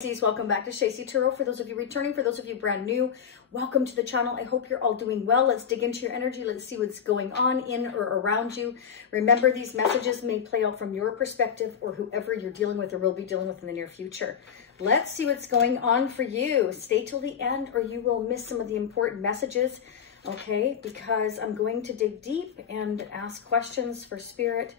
Pisces, welcome back to Shacey Tarot. For those of you returning, for those of you brand new, welcome to the channel. I hope you're all doing well. Let's dig into your energy. Let's see what's going on in or around you. Remember, these messages may play out from your perspective or whoever you're dealing with or will be dealing with in the near future. Let's see what's going on for you. Stay till the end or you will miss some of the important messages, okay? Because I'm going to dig deep and ask questions for Spirit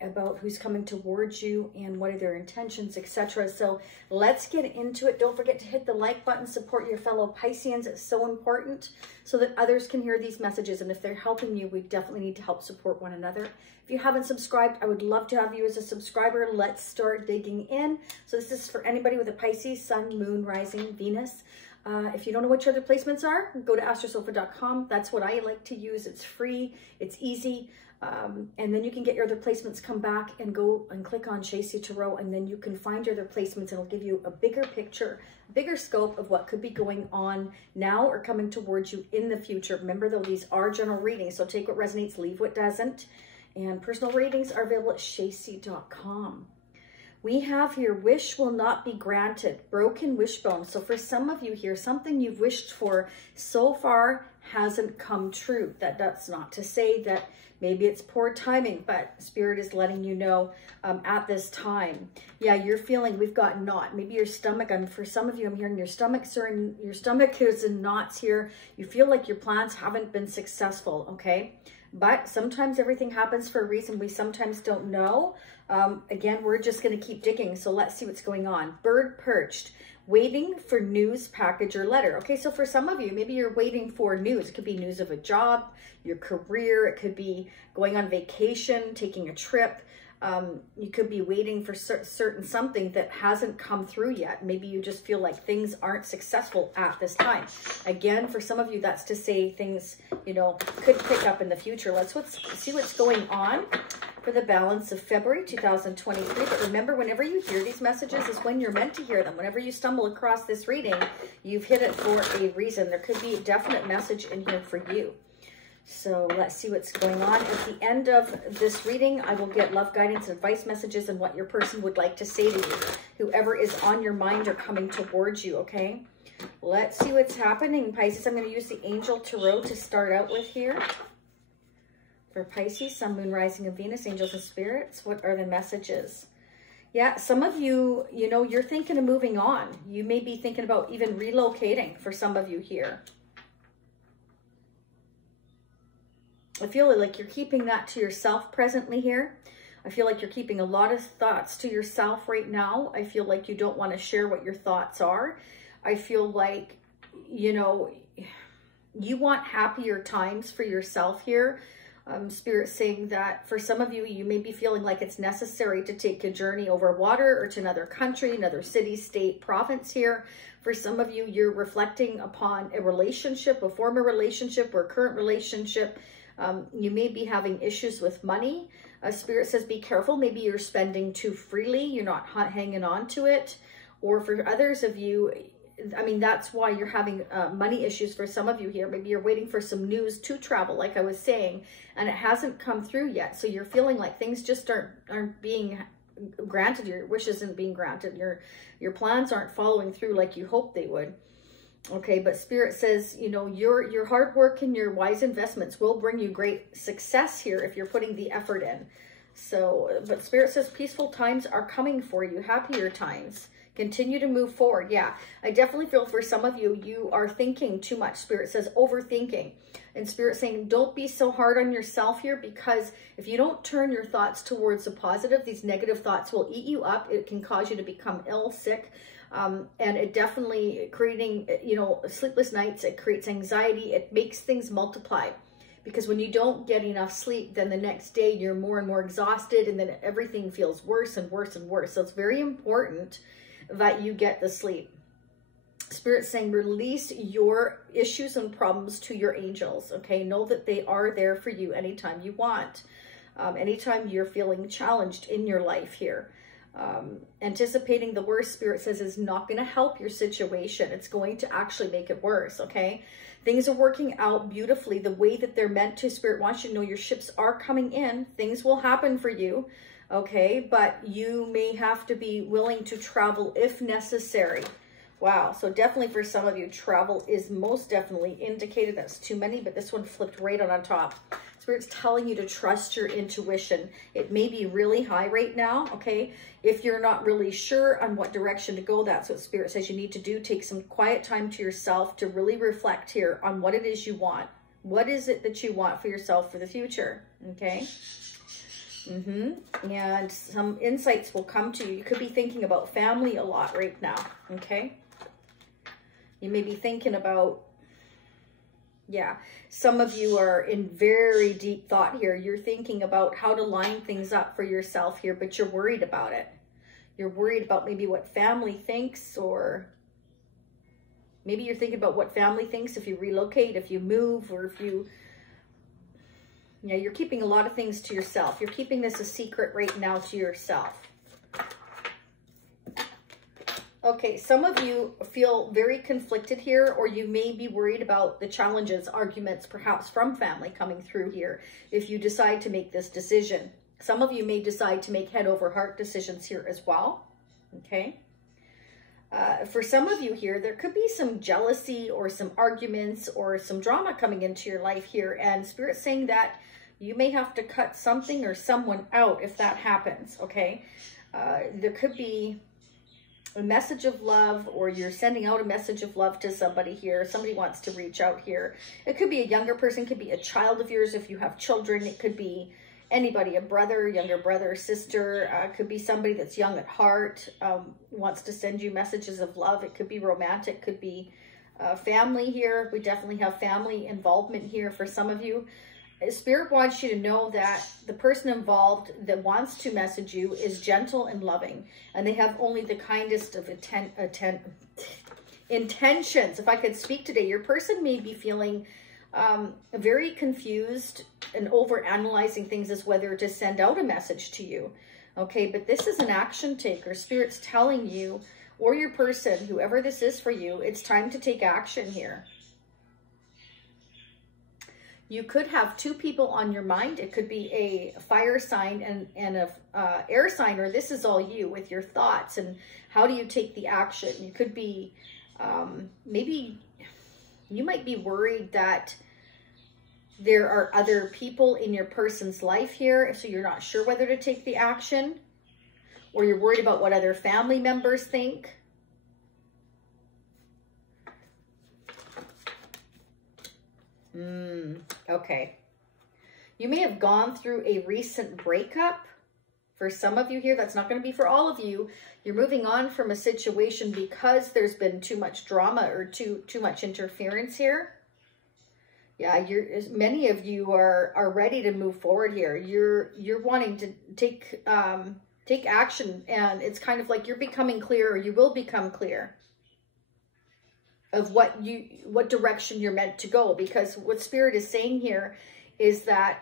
about who's coming towards you and what are their intentions, etc. So let's get into it. Don't forget to hit the like button, support your fellow Pisceans. It's so important so that others can hear these messages. And if they're helping you, we definitely need to help support one another. If you haven't subscribed, I would love to have you as a subscriber. Let's start digging in. So this is for anybody with a Pisces, Sun, Moon, Rising, Venus. If you don't know what your other placements are, go to astrosofa.com. That's what I like to use. It's free, it's easy. And then you can get your other placements, come back and go and click on Shacey Tarot, and then you can find your other placements and it'll give you a bigger picture, a bigger scope of what could be going on now or coming towards you in the future. Remember though, these are general readings, so take what resonates, leave what doesn't. And personal readings are available at shacey.com. We have here, wish will not be granted, broken wishbone. So for some of you here, something you've wished for so far hasn't come true. That's not to say that maybe it's poor timing, but Spirit is letting you know at this time. Yeah, you're feeling, we've got knot. Maybe your stomach, for some of you, I'm hearing your stomach is in knots here. You feel like your plans haven't been successful, okay? But sometimes everything happens for a reason. We sometimes don't know. Again, we're just going to keep digging. So let's see what's going on. Bird perched, waiting for news, package, or letter. Okay, so for some of you, maybe you're waiting for news. It could be news of a job, your career. It could be going on vacation, taking a trip. You could be waiting for certain something that hasn't come through yet. Maybe you just feel like things aren't successful at this time. Again, for some of you, that's to say things, you know, could pick up in the future. Let's see what's going on for the balance of February 2023. But remember, whenever you hear these messages is when you're meant to hear them. Whenever you stumble across this reading, you've hit it for a reason. There could be a definite message in here for you. So let's see what's going on. At the end of this reading, I will get love guidance, advice messages, and what your person would like to say to you. Whoever is on your mind or coming towards you, okay? Let's see what's happening, Pisces. I'm going to use the Angel Tarot to start out with here. For Pisces, Sun, Moon, Rising, and Venus, Angels and Spirits, what are the messages? Yeah, some of you, you know, you're thinking of moving on. You may be thinking about even relocating for some of you here. I feel like you're keeping that to yourself presently here. I feel like you're keeping a lot of thoughts to yourself right now. I feel like you don't want to share what your thoughts are. I feel like, you know, you want happier times for yourself here. Spirit saying that for some of you, you may be feeling like it's necessary to take a journey over water or to another country, another city, state, province here. For some of you, you're reflecting upon a relationship, a former relationship or current relationship. You may be having issues with money. Spirit says be careful. Maybe you're spending too freely. You're not hanging on to it. Or for others of you, I mean, that's why you're having money issues for some of you here. Maybe you're waiting for some news to travel, like I was saying, and it hasn't come through yet. So you're feeling like things just aren't being granted. Your wish isn't being granted. Your plans aren't following through like you hoped they would. Okay, but Spirit says, you know, your hard work and your wise investments will bring you great success here if you're putting the effort in. So, but Spirit says peaceful times are coming for you, happier times. Continue to move forward. Yeah, I definitely feel for some of you, you are thinking too much. Spirit says overthinking. And Spirit saying don't be so hard on yourself here, because if you don't turn your thoughts towards the positive, these negative thoughts will eat you up. It can cause you to become ill, sick. And it definitely creating, you know, sleepless nights. It creates anxiety. It makes things multiply. Because when you don't get enough sleep, then the next day you're more and more exhausted, and then everything feels worse and worse and worse. So it's very important that you get the sleep. Spirit's saying release your issues and problems to your angels, okay? Know that they are there for you anytime you want, anytime you're feeling challenged in your life here. Anticipating the worst, Spirit says, is not going to help your situation. It's going to actually make it worse, okay? Things are working out beautifully the way that they're meant to. Spirit wants you to know your ships are coming in. Things will happen for you. okay? But you may have to be willing to travel if necessary. Wow, so definitely for some of you, travel is most definitely indicated. That's too many, but this one flipped right on top. Spirit's telling you to trust your intuition. It may be really high right now, okay? If you're not really sure on what direction to go, that's what Spirit says you need to do. Take some quiet time to yourself to really reflect here on what it is you want. What is it that you want for yourself for the future, okay? And some insights will come to you. You could be thinking about family a lot right now, okay? You may be thinking about, yeah, some of you are in very deep thought here. You're thinking about how to line things up for yourself here, but you're worried about it. You're worried about maybe what family thinks, or maybe you're thinking about what family thinks if you relocate, if you move, or if you, yeah, you're keeping a lot of things to yourself. You're keeping this a secret right now to yourself. Okay, some of you feel very conflicted here, or you may be worried about the challenges, arguments, perhaps from family coming through here if you decide to make this decision. Some of you may decide to make head over heart decisions here as well, okay? For some of you here, there could be some jealousy or some arguments or some drama coming into your life here, and Spirit's saying that you may have to cut something or someone out if that happens, okay? There could be a message of love, or you're sending out a message of love to somebody here. Somebody wants to reach out here. It could be a younger person, could be a child of yours if you have children. It could be anybody, a brother, younger brother, sister. Could be somebody that's young at heart, wants to send you messages of love. It could be romantic, could be family here. We definitely have family involvement here for some of you. Spirit wants you to know that the person involved that wants to message you is gentle and loving, and they have only the kindest of intentions. If I could speak today, your person may be feeling very confused and over-analyzing things as whether to send out a message to you. Okay, but this is an action taker. Spirit's telling you, or your person, whoever this is for you, it's time to take action here. You could have two people on your mind. It could be a fire sign and a air sign, or this is all you with your thoughts and how do you take the action. You could be, maybe you might be worried that there are other people in your person's life here, so you're not sure whether to take the action, or you're worried about what other family members think. Okay. You may have gone through a recent breakup. For some of you here, that's not going to be for all of you. You're moving on from a situation because there's been too much drama or too much interference here. Yeah, many of you are ready to move forward here. You're wanting to take action, and it's kind of like you're becoming clear, or you will become clear of what direction you're meant to go. Because what Spirit is saying here is that,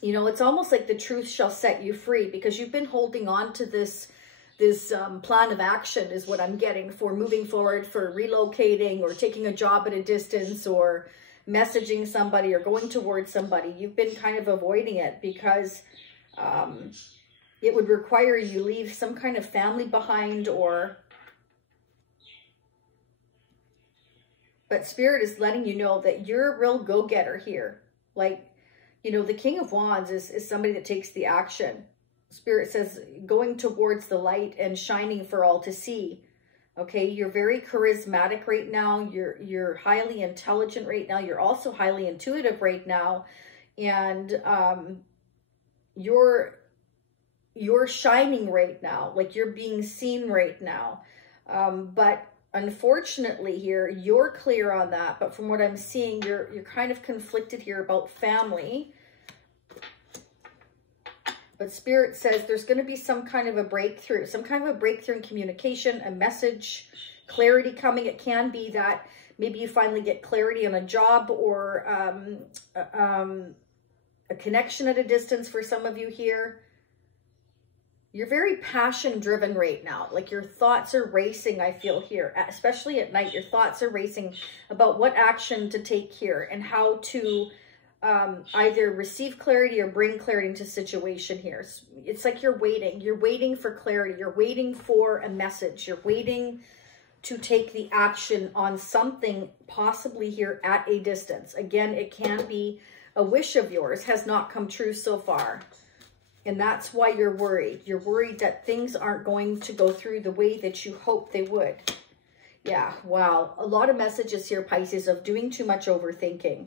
you know, it's almost like the truth shall set you free, because you've been holding on to this plan of action is what I'm getting for moving forward, for relocating or taking a job at a distance or messaging somebody or going towards somebody. You've been kind of avoiding it because it would require you leave some kind of family behind, but Spirit is letting you know that you're a real go-getter here. Like, you know, the King of Wands is somebody that takes the action. Spirit says going towards the light and shining for all to see. Okay, you're very charismatic right now. You're highly intelligent right now. You're also highly intuitive right now. And you're shining right now. Like, you're being seen right now. But unfortunately here, you're clear on that, but from what I'm seeing, you're kind of conflicted here about family. But Spirit says there's going to be some kind of a breakthrough, in communication, a message, clarity coming. It can be that maybe you finally get clarity on a job, or a connection at a distance for some of you here. You're very passion-driven right now. Like, your thoughts are racing, I feel here. Especially at night, your thoughts are racing about what action to take here and how to either receive clarity or bring clarity into situation here. It's like you're waiting for clarity. You're waiting for a message. You're waiting to take the action on something possibly here at a distance. Again, it can be a wish of yours has not come true so far. And that's why you're worried. You're worried that things aren't going to go through the way that you hope they would. Yeah, wow. A lot of messages here, Pisces, of doing too much overthinking.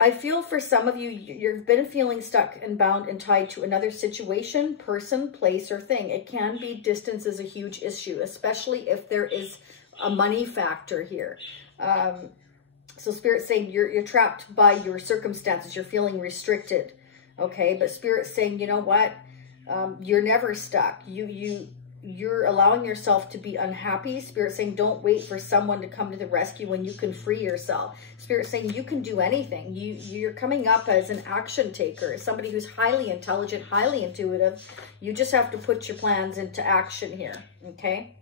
I feel for some of you, you've been feeling stuck and bound and tied to another situation, person, place, or thing. It can be distance is a huge issue, especially if there is a money factor here. So Spirit's saying you're trapped by your circumstances. You're feeling restricted, okay? But Spirit's saying, you know what? You're never stuck. You're allowing yourself to be unhappy. Spirit's saying don't wait for someone to come to the rescue when you can free yourself. Spirit's saying you can do anything. You're coming up as an action taker, somebody who's highly intelligent, highly intuitive. You just have to put your plans into action here, okay?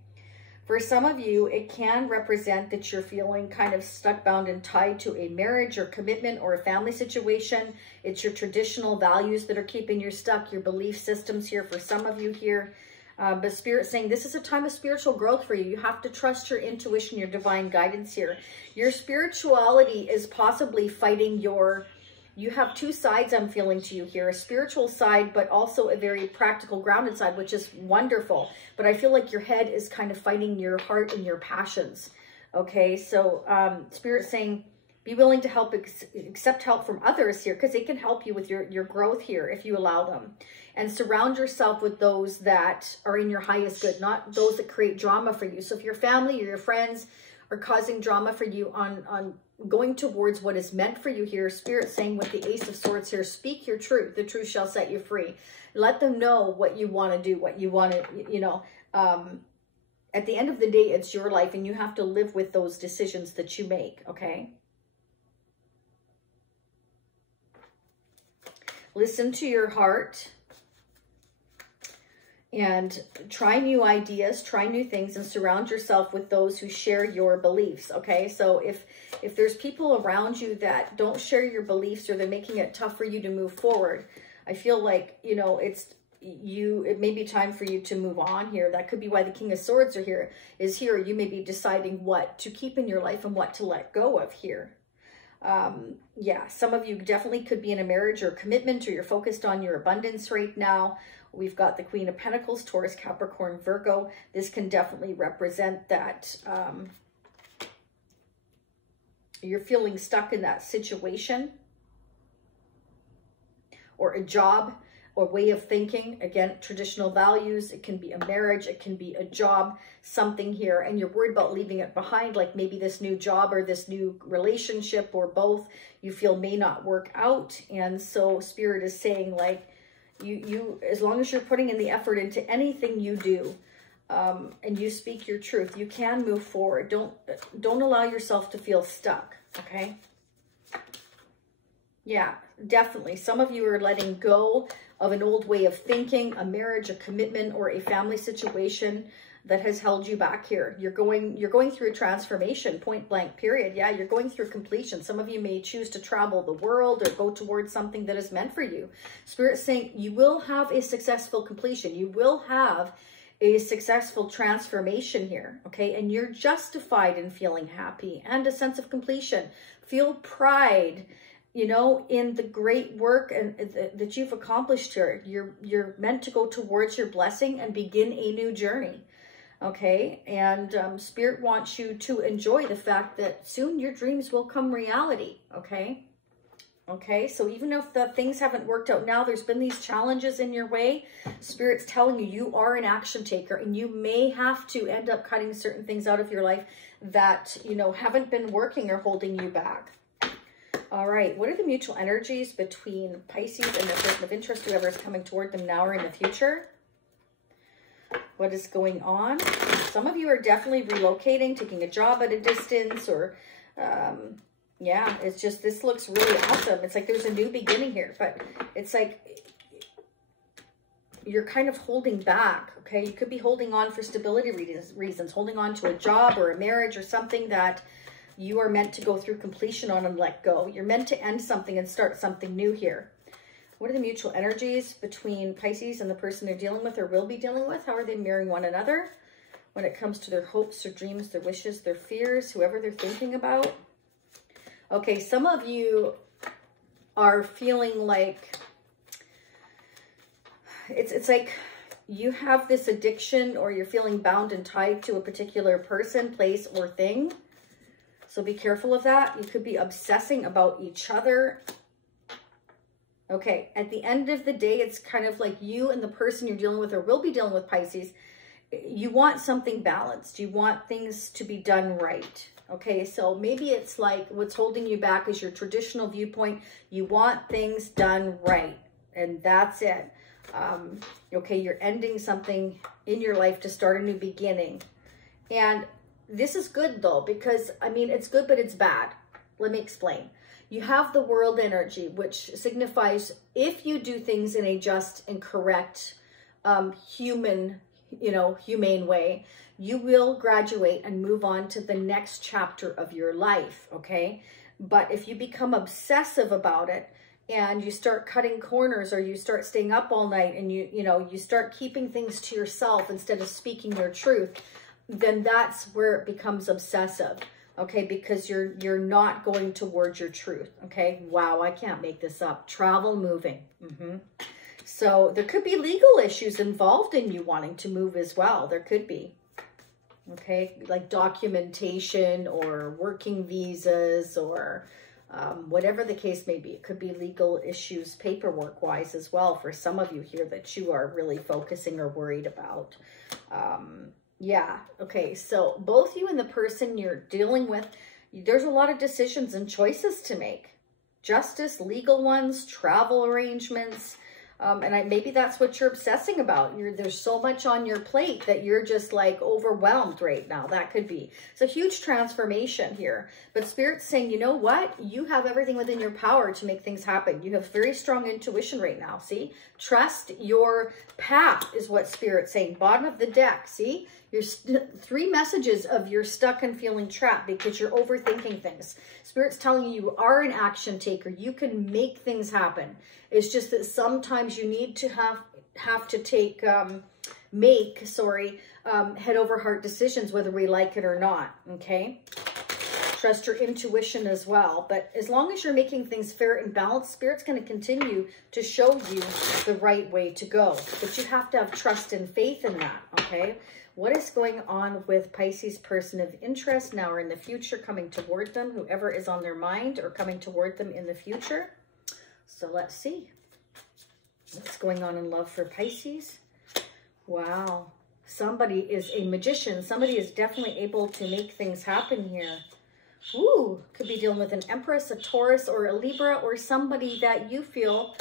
For some of you, it can represent that you're feeling kind of stuck, bound, and tied to a marriage or commitment or a family situation. It's your traditional values that are keeping you stuck, your belief systems here for some of you here. But Spirit's saying this is a time of spiritual growth for you. You have to trust your intuition, your divine guidance here. Your spirituality is possibly fighting your... You have two sides I'm feeling to you here. A spiritual side, but also a very practical, grounded side, which is wonderful. But I feel like your head is kind of fighting your heart and your passions. Okay, so Spirit's saying be willing to help, accept help from others here, because they can help you with your growth here if you allow them. And surround yourself with those that are in your highest good, not those that create drama for you. So if your family or your friends are causing drama for you on going towards what is meant for you here, Spirit's saying with the Ace of Swords here, speak your truth. The truth shall set you free. Let them know what you want to do, what you want to, you know. At the end of the day, it's your life, and you have to live with those decisions that you make, okay? Listen to your heart. And try new ideas, try new things, and surround yourself with those who share your beliefs, okay? So if there's people around you that don't share your beliefs, or they're making it tough for you to move forward, I feel like, you know, it may be time for you to move on here. That could be why the King of Swords is here. You may be deciding what to keep in your life and what to let go of here. Yeah, some of you definitely could be in a marriage or commitment, or you're focused on your abundance right now. We've got the Queen of Pentacles, Taurus, Capricorn, Virgo. This can definitely represent that you're feeling stuck in that situation or a job or way of thinking. Again, traditional values. It can be a marriage. It can be a job, something here. And you're worried about leaving it behind, like maybe this new job or this new relationship or both you feel may not work out. And so Spirit is saying, like, you as long as you're putting in the effort into anything you do, and you speak your truth, you can move forward. Don't allow yourself to feel stuck, okay? Yeah, definitely. Some of you are letting go of an old way of thinking, a marriage, a commitment, or a family situation that has held you back here. You're going through a transformation, point blank, period. Yeah, you're going through completion. Some of you may choose to travel the world or go towards something that is meant for you. Spirit's saying you will have a successful completion. You will have a successful transformation here, okay? And you're justified in feeling happy and a sense of completion. Feel pride, you know, in the great work and that you've accomplished here. You're meant to go towards your blessing and begin a new journey. Okay, and Spirit wants you to enjoy the fact that soon your dreams will come reality, okay? Okay, so even if the things haven't worked out now, there's been these challenges in your way, Spirit's telling you you are an action taker, and you may have to end up cutting certain things out of your life that, you know, haven't been working or holding you back. All right, what are the mutual energies between Pisces and their person of interest, whoever is coming toward them now or in the future? What is going on? Some of you are definitely relocating, taking a job at a distance, or yeah, it's just, this looks really awesome. It's like there's a new beginning here, but it's like you're kind of holding back, okay? You could be holding on for stability reasons, holding on to a job or a marriage or something that you are meant to go through completion on and let go. You're meant to end something and start something new here. What are the mutual energies between Pisces and the person they're dealing with or will be dealing with? How are they mirroring one another when it comes to their hopes, their dreams, their wishes, their fears, whoever they're thinking about? Okay, some of you are feeling like it's like you have this addiction, or you're feeling bound and tied to a particular person, place, or thing. So be careful of that. You could be obsessing about each other. Okay, at the end of the day, it's kind of like you and the person you're dealing with or will be dealing with, Pisces, you want something balanced. You want things to be done right. Okay, so maybe it's like what's holding you back is your traditional viewpoint. You want things done right, and that's it. Okay, you're ending something in your life to start a new beginning. And this is good though, because I mean, it's good, but it's bad. Let me explain. You have the world energy, which signifies if you do things in a just and correct, humane way, you will graduate and move on to the next chapter of your life, okay? But if you become obsessive about it and you start cutting corners, or you start staying up all night and you start keeping things to yourself instead of speaking your truth, then that's where it becomes obsessive. Okay, because you're not going towards your truth. Okay, wow, I can't make this up. Travel, moving. So there could be legal issues involved in you wanting to move as well. There could be. Okay, like documentation or working visas or whatever the case may be. It could be legal issues paperwork wise as well for some of you here that you are really focusing or worried about. Yeah, okay, so both you and the person you're dealing with, there's a lot of decisions and choices to make. Justice, legal ones, travel arrangements, and maybe that's what you're obsessing about. There's so much on your plate that you're just like overwhelmed right now. That could be. It's a huge transformation here. But Spirit's saying, you know what? You have everything within your power to make things happen. You have very strong intuition right now, see? Trust your path is what Spirit's saying. Bottom of the deck, see? There's 3 messages of you're stuck and feeling trapped because you're overthinking things. Spirit's telling you you are an action taker. You can make things happen. It's just that sometimes you need to have to make head over heart decisions, whether we like it or not, okay? Trust your intuition as well. But as long as you're making things fair and balanced, Spirit's going to continue to show you the right way to go. But you have to have trust and faith in that, okay? What is going on with Pisces person of interest now or in the future coming toward them, whoever is on their mind or coming toward them in the future? So let's see. What's going on in love for Pisces? Wow. Somebody is a magician. Somebody is definitely able to make things happen here. Ooh, could be dealing with an Empress, a Taurus, or a Libra, or somebody that you feel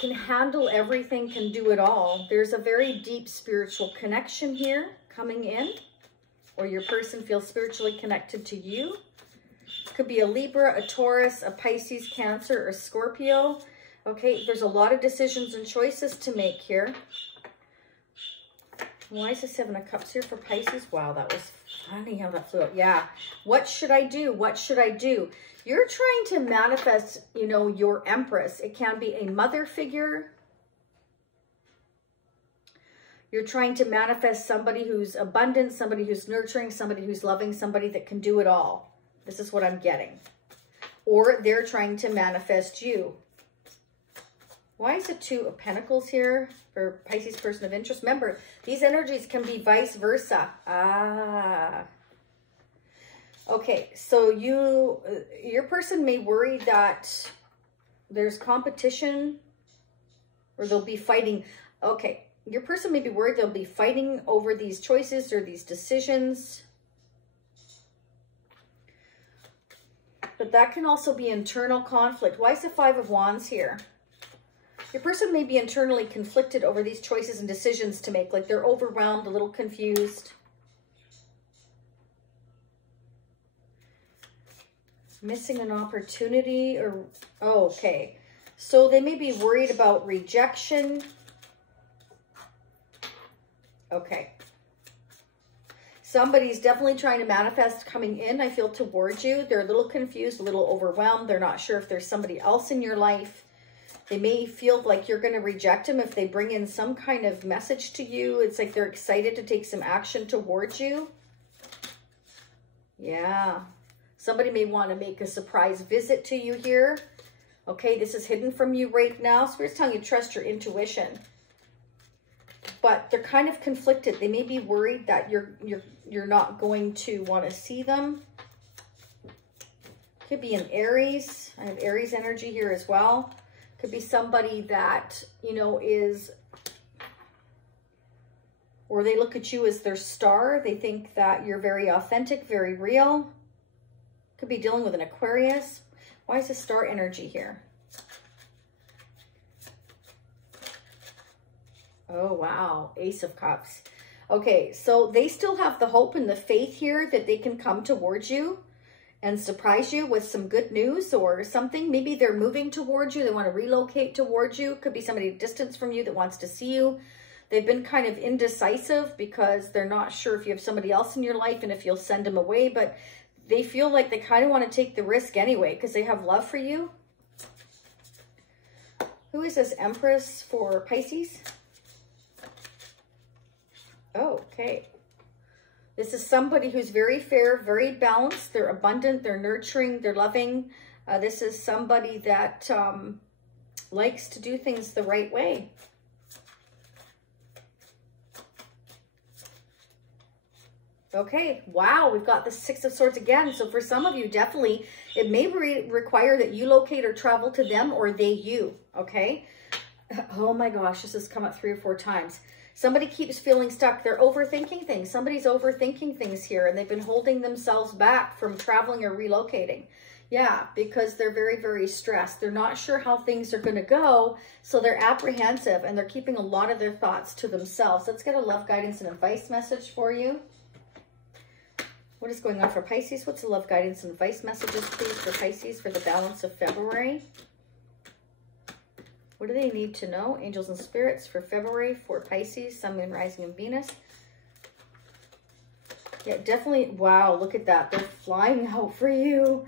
can handle everything, can do it all. There's a very deep spiritual connection here coming in, or your person feels spiritually connected to you. Could be a Libra, a Taurus, a Pisces, Cancer, or Scorpio. Okay, there's a lot of decisions and choices to make here. Why is the 7 of Cups here for Pisces? Wow, that was funny how that flew out. Yeah. What should I do? What should I do? You're trying to manifest, your Empress. It can be a mother figure. You're trying to manifest somebody who's abundant, somebody who's nurturing, somebody who's loving, somebody that can do it all. This is what I'm getting. Or they're trying to manifest you. Why is it 2 of Pentacles here for Pisces person of interest? Remember, these energies can be vice versa. Okay, so your person may worry that there's competition or they'll be fighting. Okay, your person may be worried they'll be fighting over these choices or these decisions. But that can also be internal conflict. Why is the 5 of Wands here? Your person may be internally conflicted over these choices and decisions to make. Like they're overwhelmed, a little confused. Missing an opportunity or... Oh, okay. So they may be worried about rejection. Okay. Somebody's definitely trying to manifest coming in, I feel, towards you. They're a little confused, a little overwhelmed. They're not sure if there's somebody else in your life. They may feel like you're going to reject them if they bring in some kind of message to you. It's like they're excited to take some action towards you. Yeah. Somebody may want to make a surprise visit to you here. Okay, this is hidden from you right now. Spirit's telling you trust your intuition. But they're kind of conflicted. They may be worried that you're not going to want to see them. Could be an Aries. I have Aries energy here as well. Could be somebody that, you know, is, or they look at you as their star. They think that you're very authentic, very real. Could be dealing with an Aquarius. Why is the star energy here? Oh, wow. Ace of Cups. Okay, so they still have the hope and the faith here that they can come towards you and surprise you with some good news or something. Maybe they're moving towards you. They want to relocate towards you. Could be somebody distant from you that wants to see you. They've been kind of indecisive because they're not sure if you have somebody else in your life and if you'll send them away, but they feel like they kind of want to take the risk anyway because they have love for you. Who is this Empress for Pisces? Oh, okay. This is somebody who's very fair, very balanced. They're abundant, they're nurturing, they're loving. This is somebody that likes to do things the right way. Okay, wow, we've got the Six of Swords again. So for some of you, definitely, it may require that you locate or travel to them or they you, okay? Oh my gosh, this has come up 3 or 4 times. Somebody keeps feeling stuck. They're overthinking things. Somebody's overthinking things here, and they've been holding themselves back from traveling or relocating. Yeah, because they're very, very stressed. They're not sure how things are going to go, so they're apprehensive, and they're keeping a lot of their thoughts to themselves. Let's get a love guidance and advice message for you. What is going on for Pisces? What's the love guidance and advice messages, please, for Pisces for the balance of February? What do they need to know? Angels and spirits for February for Pisces, Sun, Moon, Rising, and Venus. Yeah, definitely. Wow, look at that. They're flying out for you.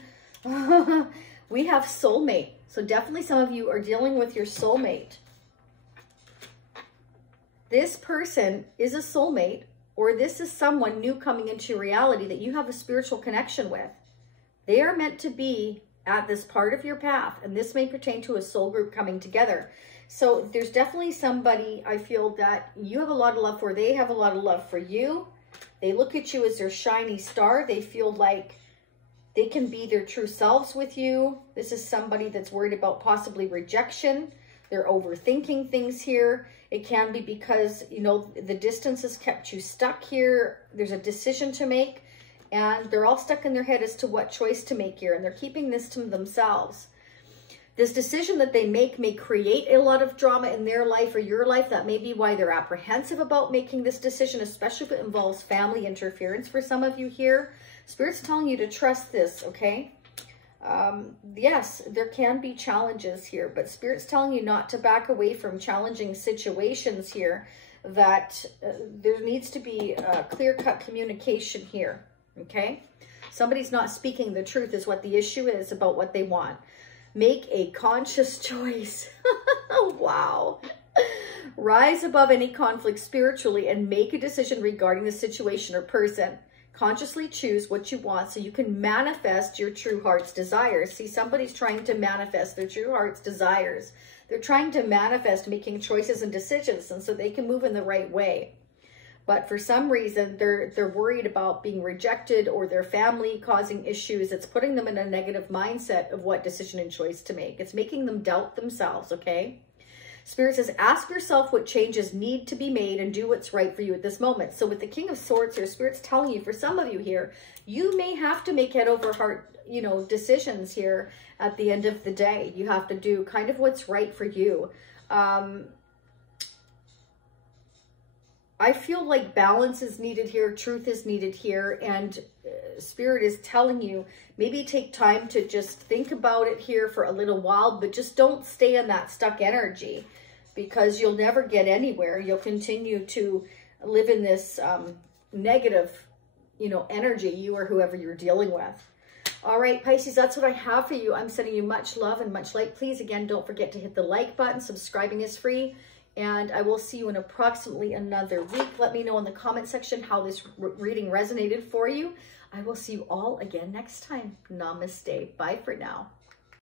We have soulmate. So definitely some of you are dealing with your soulmate. This person is a soulmate, or this is someone new coming into reality that you have a spiritual connection with. They are meant to be at this part of your path, and this may pertain to a soul group coming together. So there's definitely somebody I feel that you have a lot of love for. They have a lot of love for you. They look at you as their shiny star. They feel like they can be their true selves with you. This is somebody that's worried about possibly rejection. They're overthinking things here. It can be because, you know, the distance has kept you stuck here. There's a decision to make. And they're all stuck in their head as to what choice to make here. And they're keeping this to themselves. This decision that they make may create a lot of drama in their life or your life. That may be why they're apprehensive about making this decision, especially if it involves family interference for some of you here. Spirit's telling you to trust this, okay? Yes, there can be challenges here, but Spirit's telling you not to back away from challenging situations here, that there needs to be clear-cut communication here. Okay, somebody's not speaking the truth is what the issue is about what they want. Make a conscious choice. Wow. Rise above any conflict spiritually and make a decision regarding the situation or person. Consciously choose what you want so you can manifest your true heart's desires. See, somebody's trying to manifest their true heart's desires. They're trying to manifest making choices and decisions, and so they can move in the right way. But for some reason, they're worried about being rejected or their family causing issues. It's putting them in a negative mindset of what decision and choice to make. It's making them doubt themselves, okay? Spirit says, ask yourself what changes need to be made and do what's right for you at this moment. So with the King of Swords here, Spirit's telling you, for some of you here, you may have to make head over heart, you know, decisions here at the end of the day. You have to do kind of what's right for you. I feel like balance is needed here, truth is needed here, and Spirit is telling you, maybe take time to just think about it here for a little while, but just don't stay in that stuck energy because you'll never get anywhere. You'll continue to live in this negative you know, energy, you or whoever you're dealing with. All right, Pisces, that's what I have for you. I'm sending you much love and much light. Please, again, don't forget to hit the like button. Subscribing is free. And I will see you in approximately another week. Let me know in the comment section how this reading resonated for you. I will see you all again next time. Namaste. Bye for now.